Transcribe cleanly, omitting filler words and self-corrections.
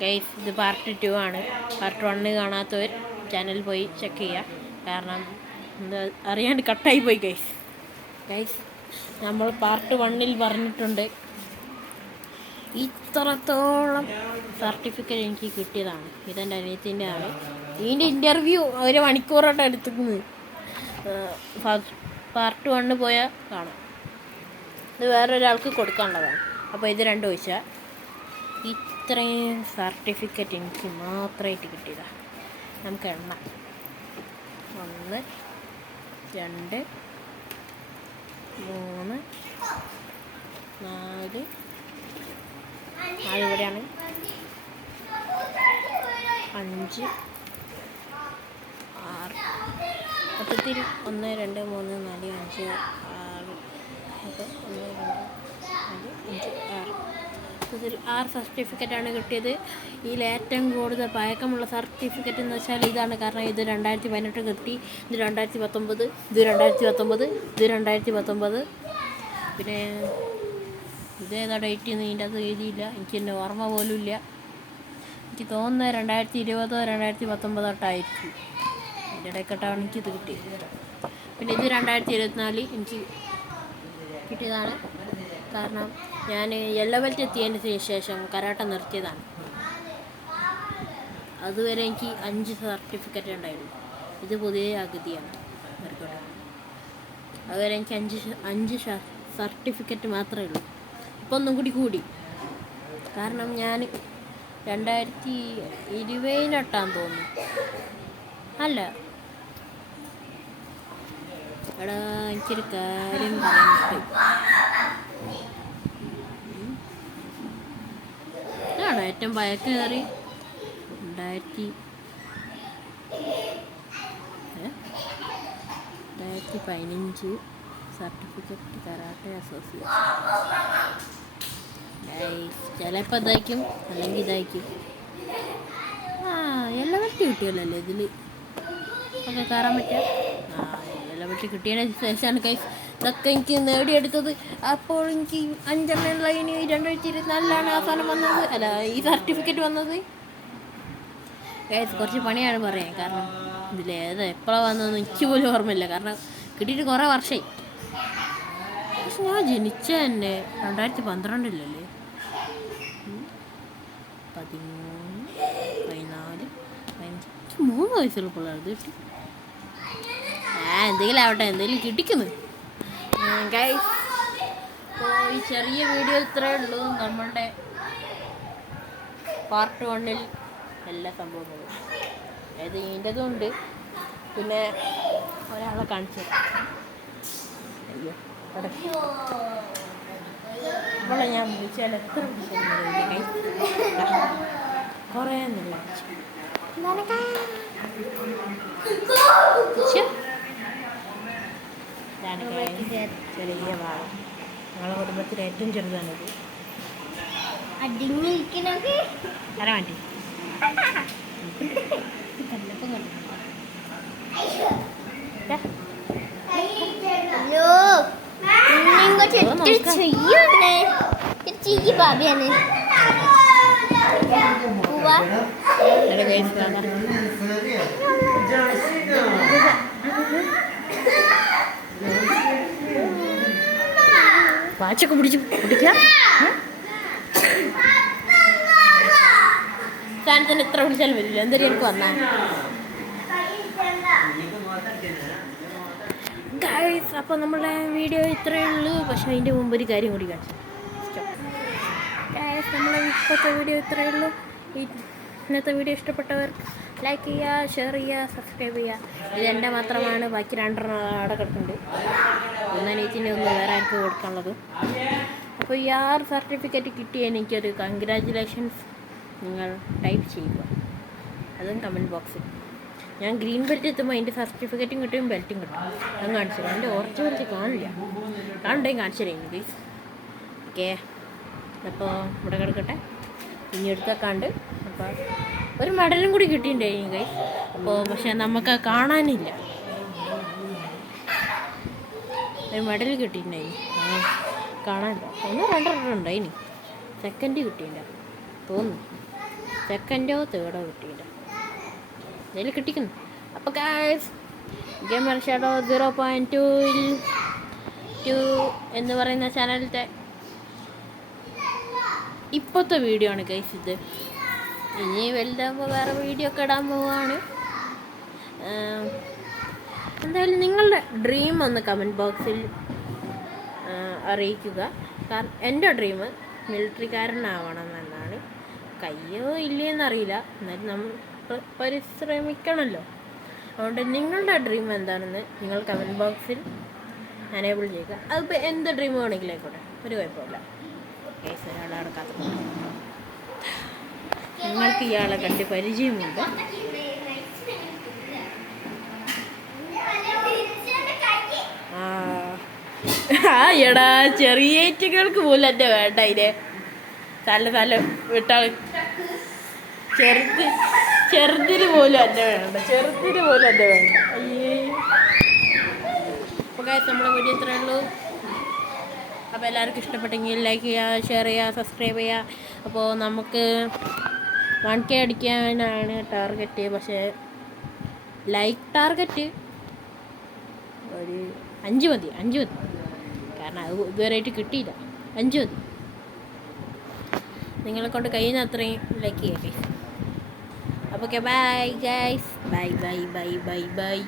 Guys ഇത് part 2 ആണ്. Part 1 കാണാത്തവർ ചാനൽ പോയി ചെക്ക് ചെയ്യുക. കാരണം എന്താ അറിയാണ്ട് കട്ടായി പോയി ഗൈസ് നമ്മൾ പാർട്ട് 1 പറഞ്ഞിട്ടുണ്ട്. ഇത്രത്തോളം സർട്ടിഫിക്കറ്റ് എനിക്ക് കിട്ടിയതാണ്. ഇതെൻ്റെ അനിയത്തിൻ്റെ ആണ്. ഇതിൻ്റെ ഇൻ്റർവ്യൂ 1 മണിക്കൂറോട്ട് എടുക്കുന്നത്. പാർട്ട് 1 പോയാൽ കാണാം. ഇത് വേറൊരാൾക്ക് കൊടുക്കാനുള്ളതാണ്. അപ്പോൾ ഇത് രണ്ടും ചോദിച്ചാൽ ഇത്രയും സർട്ടിഫിക്കറ്റ് എനിക്ക് മാത്രമായിട്ട് കിട്ടിയതാണ്. നമുക്ക് എണ്ണ 1 2 3 4 ഇവിടെയാണ് 5 6 മൊത്തത്തിൽ 1 2 3 4 5 6 1 2 4 5 6 മൊത്തത്തിൽ 6 സർട്ടിഫിക്കറ്റാണ് കിട്ടിയത്. ഇതിൽ ഏറ്റവും കൂടുതൽ പഴക്കമുള്ള സർട്ടിഫിക്കറ്റ് എന്ന് വെച്ചാൽ ഇതാണ്. കാരണം ഇത് 2018 കിട്ടി, ഇത് 2019, ഇത് 2019, ഇത് 2019. പിന്നെ ഇതേതാ ഡേറ്റ് ഇതിൻ്റെ അത് എഴുതിയില്ല. എനിക്ക് എൻ്റെ ഓർമ്മ പോലും ഇല്ല. എനിക്ക് തോന്നുന്നത് 2020 2019 തൊട്ടായിരിക്കും. എൻ്റെ ഇടയ്ക്കൊട്ടാണ് എനിക്കിത് കിട്ടിയത്. പിന്നെ ഇത് 2024 എനിക്ക് കിട്ടിയതാണ്. കാരണം ഞാൻ യെല്ലോ ബെൽറ്റ് എത്തിയതിന് ശേഷം കരാട്ട നിർത്തിയതാണ്. അതുവരെ എനിക്ക് 5 സർട്ടിഫിക്കറ്റ് ഉണ്ടായിരുന്നു. ഇത് പുതിയ അഗതിയാണ്. അതുവരെ എനിക്ക് 5 സർട്ടിഫിക്കറ്റ് മാത്രമേ ഉള്ളൂ. ഇപ്പോൾ ഒന്നും കൂടി. കാരണം ഞാൻ 2020 തോന്നുന്നു. അല്ല എടാ എനിക്കൊരു കാര്യം പറയാൻ ഇതാണ് ഏറ്റവും പഴക്കേറി 2015 സർട്ടിഫിക്കറ്റ് കരാട്ടെ അസോസിയേഷൻ. ചിലപ്പോൾ ഇതായിരിക്കും, അല്ലെങ്കിൽ ഇതായിരിക്കും. യെല്ലോ ബെൽറ്റ് കിട്ടിയല്ലോ അല്ലേ ഇതിൽ ഒക്കെ കയറാൻ പറ്റുക. യെല്ലോ ബെൽറ്റ് കിട്ടിയതിന് ശേഷമാണ് ഗൈസ് ഇതൊക്കെ എനിക്ക് നേടിയെടുത്തത്. അപ്പോൾ എനിക്ക് 5 ലൈന് 2024 അവസാനം വന്നത്, അല്ല ഈ സർട്ടിഫിക്കറ്റ് വന്നത്. ഗൈസ് കുറച്ച് പണിയാണ് പറയാൻ. കാരണം ഇതിലേത് എപ്പോഴാണ് വന്നതെന്ന് എനിക്ക് പോലും ഓർമ്മയില്ല. കാരണം കിട്ടിയിട്ട് കുറേ വർഷമായി. പക്ഷെ ഞാൻ ജനിച്ച തന്നെ 2012 13 14 15 3 വയസ്സുള്ളപ്പോഴാണ് ഇത് കിട്ടി. എന്തെങ്കിലും ആവട്ടെ, എന്തെങ്കിലും കിട്ടിക്കുന്നു ഗൈസ്. അപ്പോൾ ഈ ചെറിയ വീഡിയോ ഇത്രയേ ഉള്ളൂ. നമ്മളുടെ പാർട്ട് 1 എല്ലാ സംഭവങ്ങളും, അതായത് ഇതിൻ്റെതും ഉണ്ട്. പിന്നെ ഒരാളെ കാണിച്ചു അപ്പോൾ ഞാൻ വിളിച്ചാൽ എത്ര കുറേ നല്ല ചെറിയ വാഴ ഞങ്ങളുടെ കുടുംബത്തിൽ ഏറ്റവും ചെറുതാണിത്. ആരാ വേണ്ടി ബാബിയാണ് വാച്ചൊക്കെ പിടിക്കാം. സാധനത്തിന് എത്ര പിടിച്ചാലും വരില്ല. എന്തായാലും എനിക്ക് വന്നാൽ ഗൈസ്. അപ്പോൾ നമ്മളെ വീഡിയോ ഇത്രയേ ഉള്ളൂ. പക്ഷെ അതിൻ്റെ മുമ്പ് ഒരു കാര്യം കൂടി കാണിച്ചു ഗൈസ്. നമ്മളെ ഇപ്പോഴത്തെ വീഡിയോ ഇത്രയേ ഉള്ളൂ. ഇന്നത്തെ വീഡിയോ ഇഷ്ടപ്പെട്ടവർ ലൈക്ക് ചെയ്യുക, ഷെയർ ചെയ്യുക, സബ്സ്ക്രൈബ് ചെയ്യുക. ഇത് എൻ്റെ മാത്രമാണ്. ബാക്കി 2 അവിടെ കിടക്കുന്നുണ്ട്. ഒന്നനീറ്റിൻ്റെ ഒന്ന് വേറെ ആർക്ക് കൊടുക്കാനുള്ളത്. അപ്പോൾ ഈ 6 സർട്ടിഫിക്കറ്റ് കിട്ടിയ എനിക്കൊരു കൺഗ്രാജുലേഷൻസ് നിങ്ങൾ ടൈപ്പ് ചെയ്യുക. അതും കമൻറ്റ് ബോക്സിൽ. ഞാൻ ഗ്രീൻ ബെൽറ്റ് എത്തുമ്പോൾ അതിൻ്റെ സർട്ടിഫിക്കറ്റും കിട്ടും, ബെൽറ്റും കിട്ടും. ഞാൻ കാണിച്ചു തരാം. എൻ്റെ ഓറഞ്ച് ബെൽറ്റ് കാണില്ല. കാണണ്ടേ കാണിച്ചു തരാം പ്ലീസ്. ഓക്കെ, അപ്പോൾ ഇവിടെ കിടക്കട്ടെ. ഇനി എടുത്തേക്കാണ്ട് അപ്പോൾ ഒരു മെഡലും കൂടി കിട്ടിയിട്ടുണ്ടായി ഗൈസ്. അപ്പോൾ പക്ഷെ നമുക്ക് കാണാനില്ല. ഒരു മെഡൽ കിട്ടിയിട്ടുണ്ടായി, കാണാനില്ല. 1 2 ഉണ്ടായിനി. സെക്കൻഡ് കിട്ടിയില്ല തോന്നുന്നു. സെക്കൻഡോ തേർഡോ കിട്ടിയില്ല, എന്തായാലും കിട്ടിക്കുന്നു. അപ്പോൾ ഗൈസ്, ഗെയിമർ ഷാഡോ 0.2 എന്ന് പറയുന്ന ചാനലിലത്തെ ഇപ്പോഴത്തെ വീഡിയോ ആണ് ഗൈസ് ഇത്. ഇനി വലുതാകുമ്പോൾ വേറെ വീഡിയോ ഒക്കെ ഇടാൻ പോവുകയാണ്. എന്തായാലും നിങ്ങളുടെ ഡ്രീം ഒന്ന് കമൻറ്റ് ബോക്സിൽ അറിയിക്കുക. കാരണം എൻ്റെ ഡ്രീം മിലിറ്ററിക്കാരനാവണം എന്നാണ്. കയ്യോ ഇല്ലയെന്നറിയില്ല, എന്നാലും നമ്മൾ പരിശ്രമിക്കണമല്ലോ. അതുകൊണ്ട് നിങ്ങളുടെ ഡ്രീം എന്താണെന്ന് നിങ്ങൾ കമൻറ്റ് ബോക്സിൽ എനേബിൾ ചെയ്യുക. അതിപ്പോൾ എന്ത് ഡ്രീം വേണമെങ്കിലും ആയിക്കോട്ടെ, ഒരു കുഴപ്പമില്ല. കേസ് ഒരാളെ അടക്കാത്ത നിങ്ങൾക്ക് ഇയാളെ കണ്ട് പരിചയമുണ്ട്. എടാ ചെറിയേറ്റുകൾക്ക് പോലും എൻ്റെ വേണ്ട. ഇതിനെ തല വിട്ടാൾ ചെറുതിന് പോലും എൻ്റെ വേണ്ട, ചെറുതിന് പോലും എൻ്റെ വേണ്ട. അയ്യേ. അപ്പോൾ ഗൈസ്, നമ്മുടെ വീഡിയോ ഇത്രയേ ഉള്ളൂ. അപ്പോൾ എല്ലാവർക്കും ഇഷ്ടപ്പെട്ടെങ്കിൽ ലൈക്ക് ചെയ്യുക, ഷെയർ ചെയ്യുക, സബ്സ്ക്രൈബ് ചെയ്യുക. അപ്പോൾ നമുക്ക് 1K അടിക്കാനാണ് ടാർഗറ്റ്. പക്ഷേ ലൈക്ക് ടാർഗറ്റ് ഒരു 5 മതി. കാരണം അത് ഇതുവരെയായിട്ട് കിട്ടിയില്ല. 5 മതി. നിങ്ങളെ കൊണ്ട് കഴിയുന്ന അത്രയും ലൈക്ക് ചെയ്യാം. അപ്പോൾ ഓക്കെ, ബൈ ഗൈസ്, ബൈ.